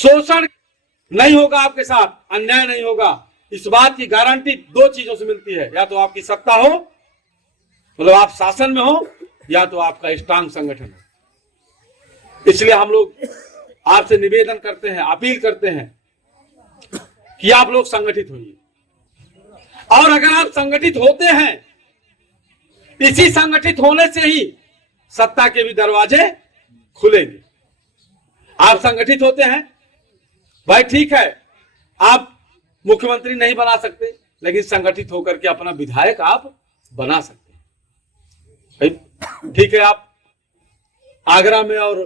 शोषण नहीं होगा, आपके साथ अन्याय नहीं होगा। इस बात की गारंटी दो चीजों से मिलती है, या तो आपकी सत्ता हो, मतलब आप शासन में हो, या तो आपका स्ट्रांग संगठन हो। इसलिए हम लोग आपसे निवेदन करते हैं, अपील करते हैं कि आप लोग संगठित होइए। और अगर आप संगठित होते हैं, इसी संगठित होने से ही सत्ता के भी दरवाजे खुलेंगे। आप संगठित होते हैं, भाई ठीक है, आप मुख्यमंत्री नहीं बना सकते, लेकिन संगठित होकर के अपना विधायक आप बना सकते हैं। भाई ठीक है, आप आगरा में और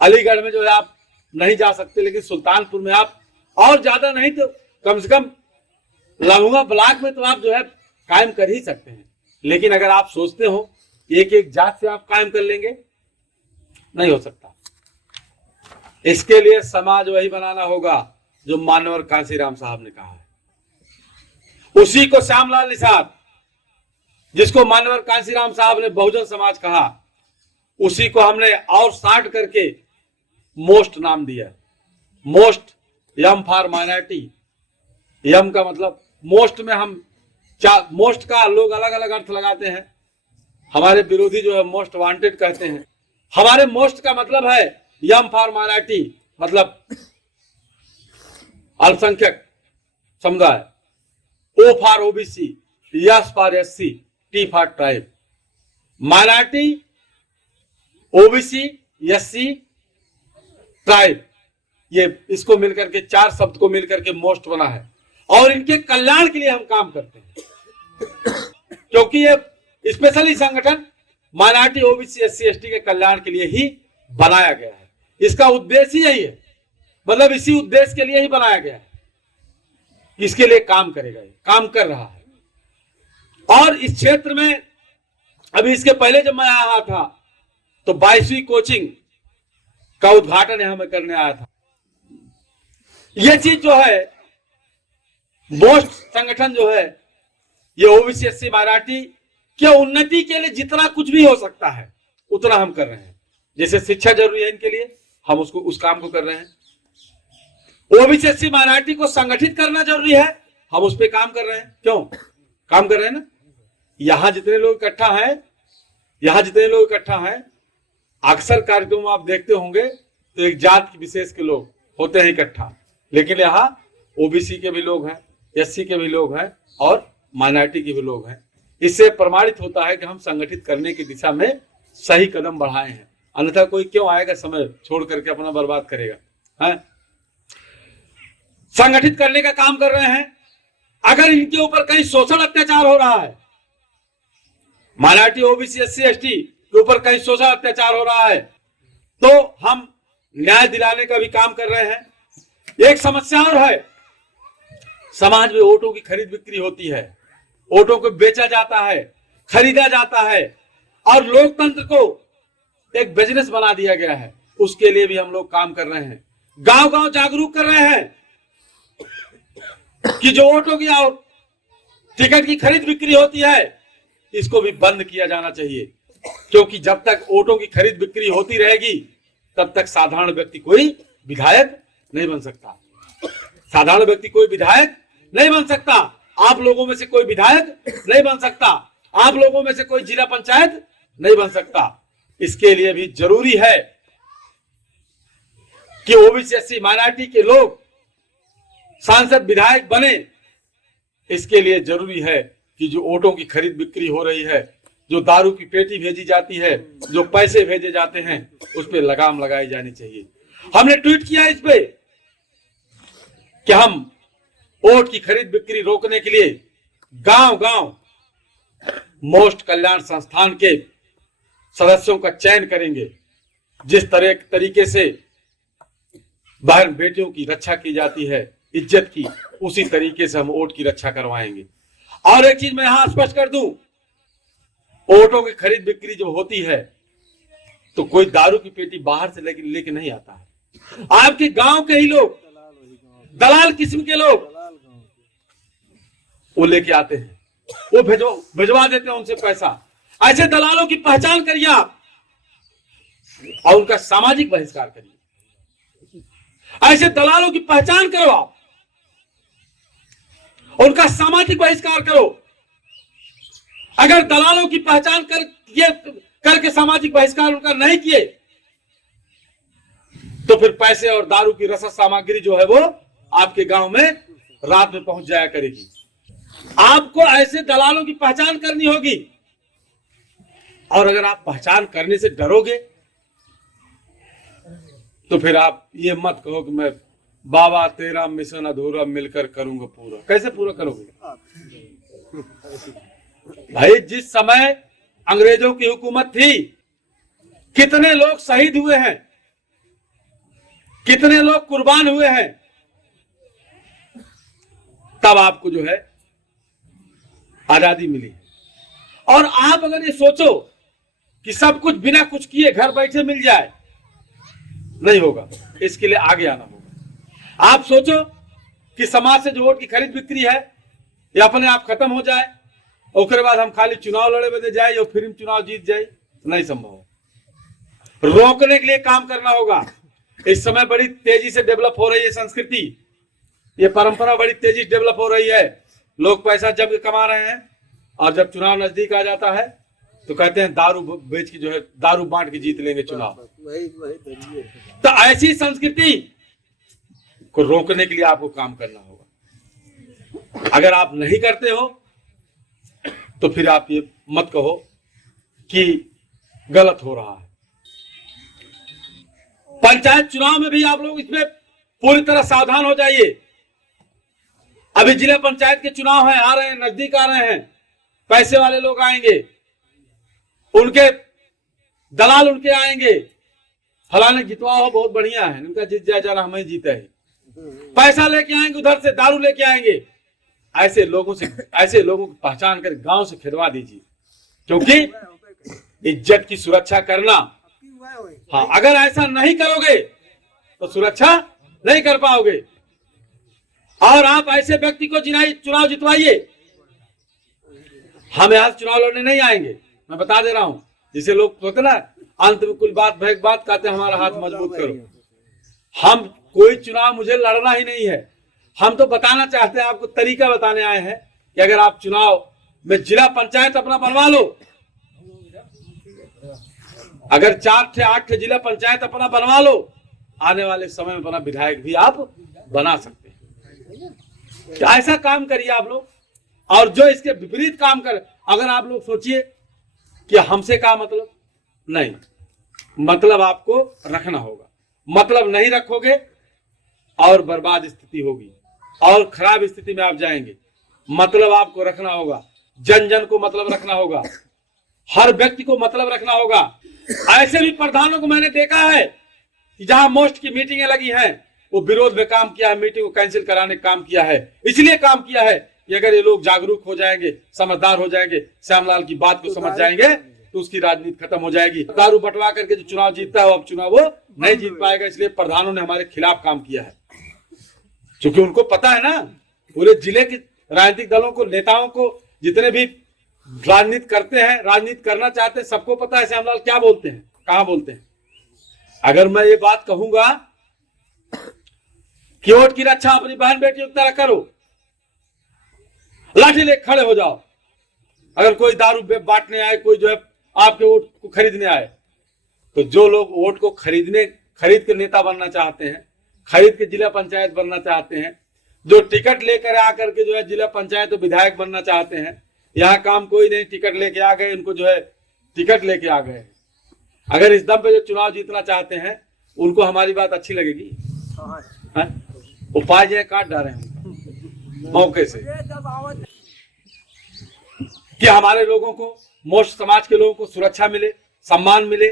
अलीगढ़ में जो है आप नहीं जा सकते, लेकिन सुल्तानपुर में आप, और ज्यादा नहीं तो कम से कम लहुआ ब्लॉक में तो आप जो है कायम कर ही सकते हैं। लेकिन अगर आप सोचते हो एक एक जात से आप कायम कर लेंगे, नहीं हो सकता। इसके लिए समाज वही बनाना होगा जो मानवर कांशीराम साहब ने कहा है। उसी को श्यामलाल निषाद, जिसको मानवर कांशीराम साहब ने बहुजन समाज कहा, उसी को हमने और शार्ट करके मोस्ट नाम दिया। Most, yum for minority. Yum का मतलब मोस्ट में हम मोस्ट का लोग अलग अलग अर्थ लगाते हैं। हमारे विरोधी जो है मोस्ट वांटेड कहते हैं। हमारे मोस्ट का मतलब है यम फॉर माइनॉरिटी, मतलब अल्पसंख्यक समुदाय। O for OBC, S for SC, T for tribe. Minority, OBC, SC, tribe, ये इसको मिलकर के, चार शब्द को मिलकर के मोस्ट बना है। और इनके कल्याण के लिए हम काम करते हैं, क्योंकि ये स्पेशली संगठन माइनॉरिटी, ओबीसी, एससी, एसटी के कल्याण के लिए ही बनाया गया है। इसका उद्देश्य ही यही है, मतलब इसी उद्देश्य के लिए ही बनाया गया है। इसके लिए काम करेगा, ये काम कर रहा है। और इस क्षेत्र में अभी इसके पहले जब मैं आया था तो 22वीं कोचिंग का उद्घाटन यहां मैं करने आया था। ये चीज जो है, मोस्ट संगठन जो है, ये ओबीसी, एससी, माइनॉरिटी के उन्नति के लिए जितना कुछ भी हो सकता है उतना हम कर रहे हैं। जैसे शिक्षा जरूरी है इनके लिए, हम उसको उस काम को कर रहे हैं। ओबीसी, एससी, माइनॉरिटी को संगठित करना जरूरी है, हम उस पर काम कर रहे हैं। क्यों काम कर रहे हैं ना, यहां जितने लोग इकट्ठा हैं, अक्सर कार्यक्रम आप देखते होंगे तो एक जात की विशेष के लोग होते हैं इकट्ठा, लेकिन यहाँ ओबीसी के भी लोग हैं, एससी के भी लोग हैं और माइनॉरिटी के भी लोग हैं। इससे प्रमाणित होता है कि हम संगठित करने की दिशा में सही कदम बढ़ाए हैं। अन्यथा कोई क्यों आएगा समय छोड़ करके अपना बर्बाद करेगा, है? संगठित करने का काम कर रहे हैं। अगर इनके ऊपर कहीं शोषण अत्याचार हो रहा है, माइनॉरिटी, ओबीसी, एससी, एसटी के ऊपर कहीं शोषण अत्याचार हो रहा है, तो हम न्याय दिलाने का भी काम कर रहे हैं। एक समस्या और है, समाज में वोटों की खरीद बिक्री होती है, वोटों को बेचा जाता है, खरीदा जाता है, और लोकतंत्र को एक बिजनेस बना दिया गया है। उसके लिए भी हम लोग काम कर रहे हैं। गांव गांव जागरूक कर रहे हैं कि जो वोटों की और टिकट की खरीद बिक्री होती है, इसको भी बंद किया जाना चाहिए। क्योंकि जब तक वोटों की खरीद बिक्री होती रहेगी, तब तक साधारण व्यक्ति कोई विधायक नहीं बन सकता। साधारण व्यक्ति कोई विधायक नहीं बन सकता। आप लोगों में से कोई विधायक नहीं बन सकता। आप लोगों में से कोई जिला पंचायत नहीं बन सकता। इसके लिए भी जरूरी है कि ओबीसी, एससी, माइनॉरिटी के लोग सांसद, विधायक बने। इसके लिए जरूरी है कि जो वोटों की खरीद बिक्री हो रही है, जो दारू की पेटी भेजी जाती है, जो पैसे भेजे जाते हैं, उस पर लगाम लगाई जानी चाहिए। हमने ट्वीट किया इस पे कि हम वोट की खरीद बिक्री रोकने के लिए गांव गांव मोस्ट कल्याण संस्थान के सदस्यों का चयन करेंगे। जिस तरीके से बहन बेटियों की रक्षा की जाती है, इज्जत की, उसी तरीके से हम वोट की रक्षा करवाएंगे। और एक चीज मैं यहां स्पष्ट कर दूं, वोटों की खरीद बिक्री जब होती है तो कोई दारू की पेटी बाहर से लेके नहीं आता है। आपके गांव के ही लोग, दलाल किस्म के लोग, वो लेके आते हैं, वो भिजवा देते हैं उनसे पैसा। ऐसे दलालों की पहचान करिए आप और उनका सामाजिक बहिष्कार करिए। ऐसे दलालों की पहचान करो आप, उनका सामाजिक बहिष्कार करो। अगर दलालों की पहचान करके सामाजिक बहिष्कार उनका नहीं किए तो फिर पैसे और दारू की रसद सामग्री जो है वो आपके गांव में रात में पहुंच जाया करेगी। आपको ऐसे दलालों की पहचान करनी होगी। और अगर आप पहचान करने से डरोगे तो फिर आप ये मत कहो कि मैं बाबा तेरा मिशन अधूरा मिलकर करूंगा पूरा। कैसे पूरा करोगे भाई? जिस समय अंग्रेजों की हुकूमत थी, कितने लोग शहीद हुए हैं, कितने लोग कुर्बान हुए हैं। तब आपको जो है आजादी मिली। और आप अगर ये सोचो कि सब कुछ बिना कुछ किए घर बैठे मिल जाए, नहीं होगा। इसके लिए आगे आना होगा। आप सोचो कि समाज से जो वोट की खरीद बिक्री है ये अपने आप खत्म हो जाए, उसके बाद हम खाली चुनाव लड़े बदे जाए और फिर चुनाव जीत जाए, नहीं संभव। रोकने के लिए काम करना होगा। इस समय बड़ी तेजी से डेवलप हो रही है संस्कृति, ये परंपरा बड़ी तेजी से डेवलप हो रही है। लोग पैसा जब कमा रहे हैं और जब चुनाव नजदीक आ जाता है तो कहते हैं दारू बेच के जो है दारू बांट के जीत लेंगे चुनाव। तो ऐसी संस्कृति को रोकने के लिए आपको काम करना होगा। अगर आप नहीं करते हो तो फिर आप ये मत कहो कि गलत हो रहा है। पंचायत चुनाव में भी आप लोग इसमें पूरी तरह सावधान हो जाइए। अभी जिला पंचायत के चुनाव है, आ रहे हैं, नजदीक आ रहे हैं। पैसे वाले लोग आएंगे, उनके दलाल उनके आएंगे, फलाने जितवाओ बहुत बढ़िया है, उनका जीत जाए जाना हमें जीता है। पैसा लेके आएंगे, उधर से दारू लेके आएंगे। ऐसे लोगों की पहचान कर गांव से खिलवा दीजिए, क्योंकि इज्जत की सुरक्षा करना, हाँ, अगर ऐसा नहीं करोगे तो सुरक्षा नहीं कर पाओगे। और आप ऐसे व्यक्ति को चुनाव जितवाइए। हम यहां चुनाव लड़ने नहीं आएंगे, मैं बता दे रहा हूं। जिसे लोग कहते ना अंत में कुल बात भय बात कहते हैं, हमारा हाथ मजबूत करो। हम कोई चुनाव मुझे लड़ना ही नहीं है। हम तो बताना चाहते हैं, आपको तरीका बताने आए हैं कि अगर आप चुनाव में जिला पंचायत अपना बनवा लो, अगर 4 से 8 जिला पंचायत अपना बनवा लो, आने वाले समय में अपना विधायक भी आप बना सकते हैं। तो ऐसा काम करिए आप लोग। और जो इसके विपरीत काम करे, अगर आप लोग सोचिए कि हमसे क्या मतलब, नहीं, मतलब आपको रखना होगा। मतलब नहीं रखोगे और बर्बाद स्थिति होगी और खराब स्थिति में आप जाएंगे। मतलब आपको रखना होगा, जन जन को मतलब रखना होगा, हर व्यक्ति को मतलब रखना होगा। ऐसे भी प्रधानों को मैंने देखा है कि जहां मोस्ट की मीटिंगें लगी हैं, वो विरोध में काम किया है, मीटिंग को कैंसिल कराने का काम किया है। इसलिए काम किया है कि अगर ये लोग जागरूक हो जाएंगे, समझदार हो जाएंगे, श्यामलाल की बात को समझ जाएंगे तो उसकी राजनीति खत्म हो जाएगी। दारू बंटवा करके जो चुनाव जीतता है, अब चुनाव वो नहीं जीत पाएगा। इसलिए प्रधानों ने हमारे खिलाफ काम किया है, क्योंकि उनको पता है ना, पूरे जिले के राजनीतिक दलों को, नेताओं को, जितने भी राजनीति करते हैं, राजनीति करना चाहते हैं, सबको पता है श्यामलाल क्या बोलते हैं, कहां बोलते हैं। अगर मैं ये बात कहूंगा कि वोट की रक्षा अपनी बहन बेटियों की तरह करो, लाठी ले खड़े हो जाओ। अगर कोई दारू बांटने आए, कोई जो है आपके वोट को खरीदने आए, तो जो लोग वोट को खरीद के नेता बनना चाहते हैं, खरीद के जिला पंचायत बनना चाहते हैं, जो टिकट लेकर आकर के जो है जिला पंचायत और विधायक बनना चाहते हैं, यहाँ काम कोई नहीं, टिकट लेके आ गए, उनको जो है टिकट लेके आ गए। अगर इस दम पे जो चुनाव जीतना चाहते हैं, उनको हमारी बात अच्छी लगेगी? उपाय जो है काट डाले हैं मौके से, कि हमारे लोगों को, मोस्ट समाज के लोगों को सुरक्षा मिले, सम्मान मिले,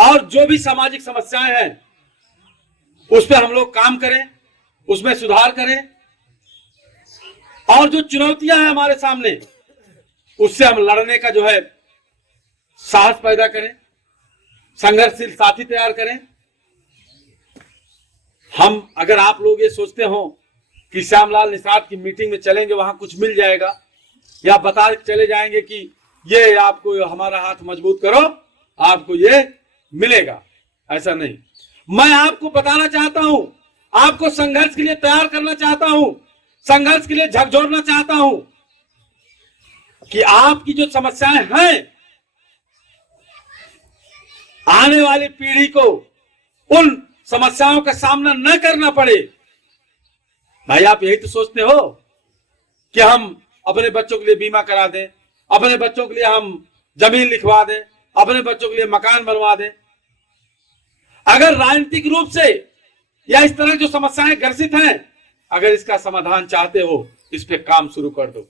और जो भी सामाजिक समस्याएं हैं उस पर हम लोग काम करें, उसमें सुधार करें। और जो चुनौतियां हैं हमारे सामने, उससे हम लड़ने का जो है साहस पैदा करें, संघर्षशील साथी तैयार करें। हम, अगर आप लोग ये सोचते हो कि श्यामलाल निषाद की मीटिंग में चलेंगे, वहां कुछ मिल जाएगा, या बता चले जाएंगे कि ये आपको हमारा हाथ मजबूत करो, आपको ये मिलेगा, ऐसा नहीं। मैं आपको बताना चाहता हूं, आपको संघर्ष के लिए तैयार करना चाहता हूं, संघर्ष के लिए झकझोरना चाहता हूं कि आपकी जो समस्याएं हैं, आने वाली पीढ़ी को उन समस्याओं का सामना न करना पड़े। भाई आप यही तो सोचते हो कि हम अपने बच्चों के लिए बीमा करा दें, अपने बच्चों के लिए हम जमीन लिखवा दें, अपने बच्चों के लिए मकान बनवा दें। अगर राजनीतिक रूप से या इस तरह जो समस्याएं ग्रसित हैं, अगर इसका समाधान चाहते हो, इस पे काम शुरू कर दो।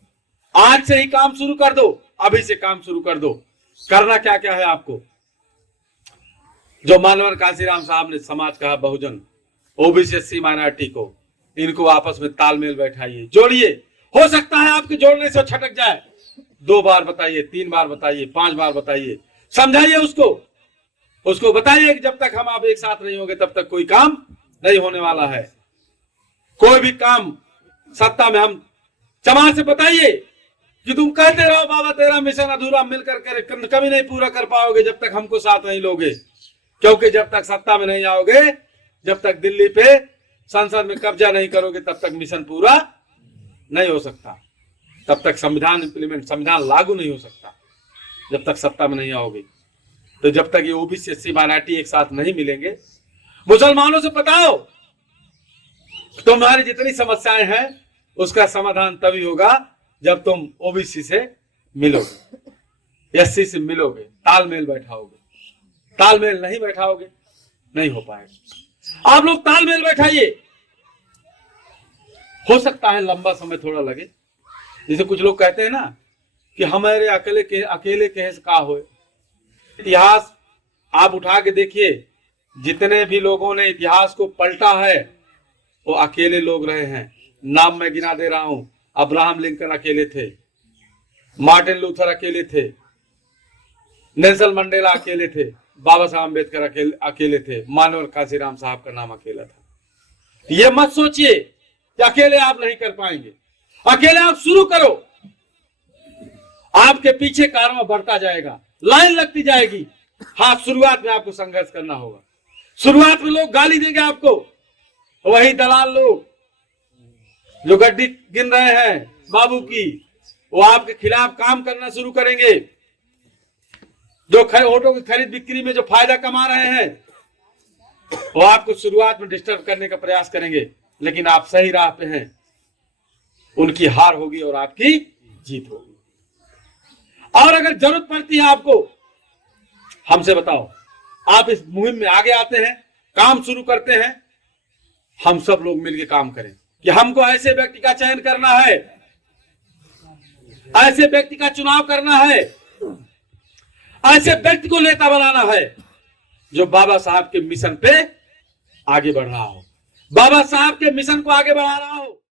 आज से ही काम शुरू कर दो, अभी से काम शुरू कर दो। करना क्या क्या है आपको? जो मानवर काशीराम साहब ने समाज कहा, बहुजन, ओबीसी, एससी, माइनॉरिटी को, इनको आपस में तालमेल बैठाइए, जोड़िए। हो सकता है आपके जोड़ने से छटक जाए, 2 बार बताइए, 3 बार बताइए, 5 बार बताइए, समझाइए उसको बताइए कि जब तक हम आप एक साथ नहीं होंगे तब तक कोई काम नहीं होने वाला है। कोई भी काम सत्ता में हम चमार से बताइए कि तुम कहते रहो बाबा तेरा मिशन अधूरा, मिलकर कभी नहीं पूरा कर पाओगे जब तक हमको साथ नहीं लोगे। क्योंकि जब तक सत्ता में नहीं आओगे, जब तक दिल्ली पे संसद में कब्जा नहीं करोगे, तब तक मिशन पूरा नहीं हो सकता, तब तक संविधान लागू नहीं हो सकता, जब तक सत्ता में नहीं आओगे। तो जब तक ये ओबीसी, एससी, माइनॉरिटी एक साथ नहीं मिलेंगे, मुसलमानों से बताओ तुम्हारी जितनी समस्याएं हैं उसका समाधान तभी होगा जब तुम ओबीसी से मिलोगे, एससी से मिलोगे, तालमेल बैठाओगे। तालमेल नहीं बैठाओगे, नहीं हो पाएगा। आप लोग तालमेल बैठाइए। हो सकता है लंबा समय थोड़ा लगे, जैसे कुछ लोग कहते हैं ना कि हमारे अकेले कहे का हो। इतिहास आप उठा के देखिए, जितने भी लोगों ने इतिहास को पलटा है वो अकेले लोग रहे हैं। नाम मैं गिना दे रहा हूं, अब्राहम लिंकन अकेले थे, मार्टिन लूथर अकेले थे, नेल्सन मंडेला अकेले थे, बाबा साहब अम्बेडकर अकेले थे, मानवर काशीराम साहब का नाम अकेला था। ये मत सोचिए कि अकेले आप नहीं कर पाएंगे। अकेले आप शुरू करो, आपके पीछे कारवां बढ़ता जाएगा, लाइन लगती जाएगी। हाँ, शुरुआत में आपको संघर्ष करना होगा। शुरुआत में लोग गाली देंगे आपको, वही दलाल लोग जो गड्डी गिन रहे हैं बाबू की, वो आपके खिलाफ काम करना शुरू करेंगे। जो ऑटो की खरीद बिक्री में जो फायदा कमा रहे हैं, वो आपको शुरुआत में डिस्टर्ब करने का प्रयास करेंगे, लेकिन आप सही राह पे हैं, उनकी हार होगी और आपकी जीत होगी। और अगर जरूरत पड़ती है आपको, हमसे बताओ, आप इस मुहिम में आगे आते हैं, काम शुरू करते हैं, हम सब लोग मिलकर काम करें कि हमको ऐसे व्यक्ति का चयन करना है, ऐसे व्यक्ति का चुनाव करना है, ऐसे व्यक्ति को नेता बनाना है जो बाबा साहब के मिशन पे आगे बढ़ रहा हो, बाबा साहब के मिशन को आगे बढ़ा रहा हो।